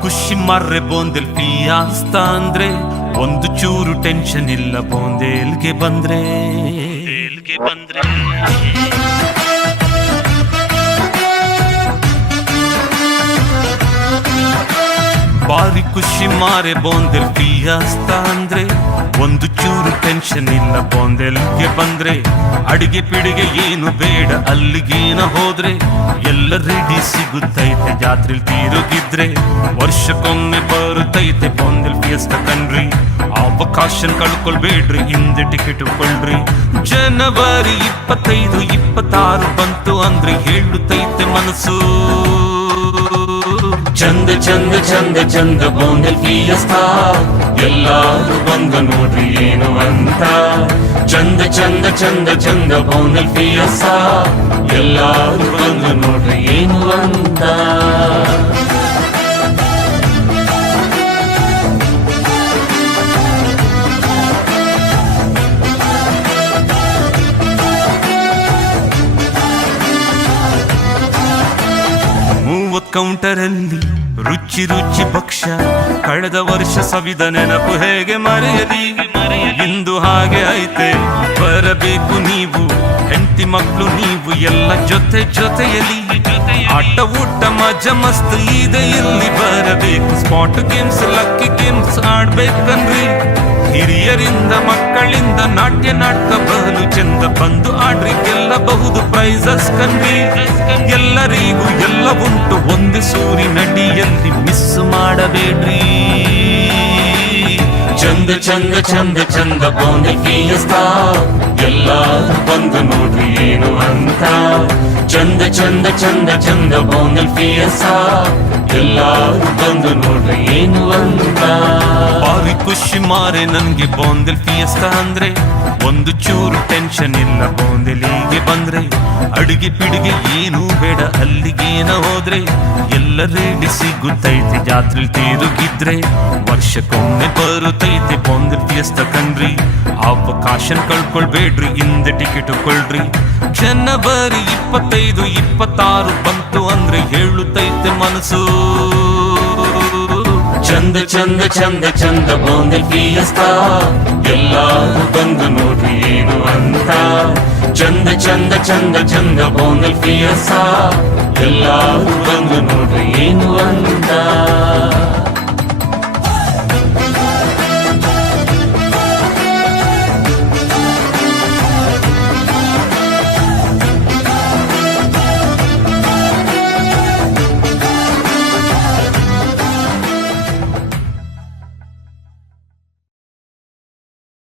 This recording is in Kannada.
ಖುಷಿ ಮಾರ್ರೆ ಬೋಂದೆಲ್ ಫಿಯಾಸ್ತ ಅಂದ್ರೆ ಒಂದು ಚೂರು ಟೆನ್ಷನ್ ಇಲ್ಲ ಬೋಂದೇಲ್ಗೆ ಬಂದ್ರೆ ಬಾರಿ ಖುಷಿ ಮಾರೆ ಬೋಂದೆಲ್ ಫಿಯಾಸ್ತ ಅಂದ್ರೆ ಒಂದು ಚೂರು ಟೆನ್ಷನ್ ಇಲ್ಲ ಬೋಂದೆಲ್ಗೆ ಬಂದ್ರೆ ಅಡಿಗೆ ಪಿಡಿಗೆ ಏನು ಬೇಡ ಅಲ್ಲಿಗೇನ ಹೋದ್ರೆ ಎಲ್ಲ ರೆಡಿ ಸಿಗುತ್ತೈತೆ ಜಾತ್ರೆಲ್ ತೀರುಗಿದ್ರೆ ವರ್ಷಕ್ಕೊಮ್ಮೆ ಬರುತ್ತೈತೆ ಬೋಂದೆಲ್ ಫಿಯಾಸ್ತ ಕಣ್ರಿ ಅವಕಾಶ ಕಳ್ಕೊಳ್ಬೇಡ್ರಿ ಹಿಂದೆ ಟಿಕೆಟ್ ಕೊಳ್ರಿ ಜನವರಿ 25, 26 ಬಂತು ಅಂದ್ರೆ ಹೇಳುತ್ತೈತೆ ಮನಸ್ಸು ಚಂದ ಚಂದ ಚಂದ ಚಂದ ಬೋಂದೆಲ್ ಫಿಯಾಸ್ತ ಎಲ್ಲಾರು ಬಂದು ನೋಡ್ರಿ ಏನು ಅಂತ ಚಂದ ಚಂದ ಚಂದ ಚಂದ ಬೋಂದೆಲ್ ಫಿಯಾಸ್ತ ಎಲ್ಲಾರು ಬಂದು ನೋಡ್ರಿ ಏನು ಅಂತ ಕೌಂಟರಲ್ಲಿ ರುಚಿ ರುಚಿ ಭಕ್ಷ್ಯ ಕಳೆದ ವರ್ಷ ಸವಿದ ನೆನಪು ಹೇಗೆ ಮರೆಯಲಿ ಇಂದು ಹಾಗೆ ಐತೆ ಬರಬೇಕು ನೀವು ಹೆಂಡತಿ ಮಕ್ಕಳು ನೀವು ಎಲ್ಲ ಜೊತೆ ಜೊತೆಯಲ್ಲಿ ಆಟ ಊಟ ಮಜಾ ಮಸ್ತ್ ಇದೆ ಇಲ್ಲಿ ಬರಬೇಕು ಸ್ಪಾಟ್ ಗೇಮ್ಸ್ ಲಕ್ಕಿ ಗೇಮ್ಸ್ ಆಡ್ಬೇಕನ್ರಿ ಹಿರಿಯರಿಂದ ಮಕ್ಕಳಿಂದ ನಾಟ್ಯ ನಾಟಕ ಬಹಳು ಚಂದ ಬಂದು ಆಡ್ರಿ ಗೆಲ್ಲಬಹುದು ಪ್ರೈಸಸ್ ಕನ್ರಿ ಎಲ್ಲರಿಗೂ ಎಲ್ಲ ಉಂಟು ಒಂದು ಸೂರಿ ನಡಿಯಲ್ಲಿ ಮಿಸ್ ಮಾಡಬೇಡ್ರಿ ಚಂದ ಚಂದ ಚಂದ ಚಂದ ಬೋಂದೆಲ್ ಫಿಯಾಸ್ತ ಎಲ್ಲಾರು ಬಂದು ನೋಡ್ರಿ ಏನು ಅಂತ ಚಂದ ಚಂದ ಚಂದ ಚಂದ ಬೋಂದೆಲ್ ಫಿಯಾಸ್ತ ಎಲ್ಲಾರು ಬಂದು ನೋಡ್ರಿ ಏನು ಅಂತ ಬಾರಿ ಖುಷಿ ಮಾರೆ ನನ್ಗೆ ಬೋಂದೆಲ್ ಫಿಯಾಸ್ತ ಅಂದ್ರೆ ಒಂದು ಚೂರು ಟೆನ್ಷನ್ ಇಲ್ಲ ಬೋಂದೆಲಿಗೆ ಬಂದ್ರೆ ಅಡಿಗೆ ಪಿಡಿಗೆ ಏನು ಬೇಡ ಅಲ್ಲಿಗೇನ ಹೋದ್ರೆ ಎಲ್ಲ ರೆಡಿ ಸಿಗುತ್ತೈತೆ ಜಾತ್ರೆಲ್ ತೀರುಗಿದ್ರೆ ವರ್ಷಕ್ಕೊಮ್ಮೆ ಬರುತ್ತೈತೆ ಬೋಂದೆಲ್ ಫಿಯಾಸ್ತ ಕಣ್ರಿ ಅವಕಾಶ ಕಳ್ಕೊಳ್ಬೇಡ್ರಿ ಹಿಂದೆ ಟಿಕೆಟ್ ಕೊಳ್ರಿ ಜನವರಿ 25, 26 ಬಂತು ಅಂದ್ರೆ ಹೇಳುತ್ತೈತೆ ಮನಸ್ಸು ಚಂದ ಚಂದ ಚಂದ ಚಂದ ಬೋಂದೆಲ್ ಫಿಯಾಸ್ತ ಎಲ್ಲಾರು ಬಂದು ನೋಡ್ರಿ ಏನು ಅಂತ ಚಂದ ಚಂದ ಚಂದ ಚಂದ ಬೋಂದೆಲ್ ಫಿಯಾಸ್ತ ಎಲ್ಲಾರು ಬಂದು ನೋಡ್ರಿ ಏನು ಅಂತ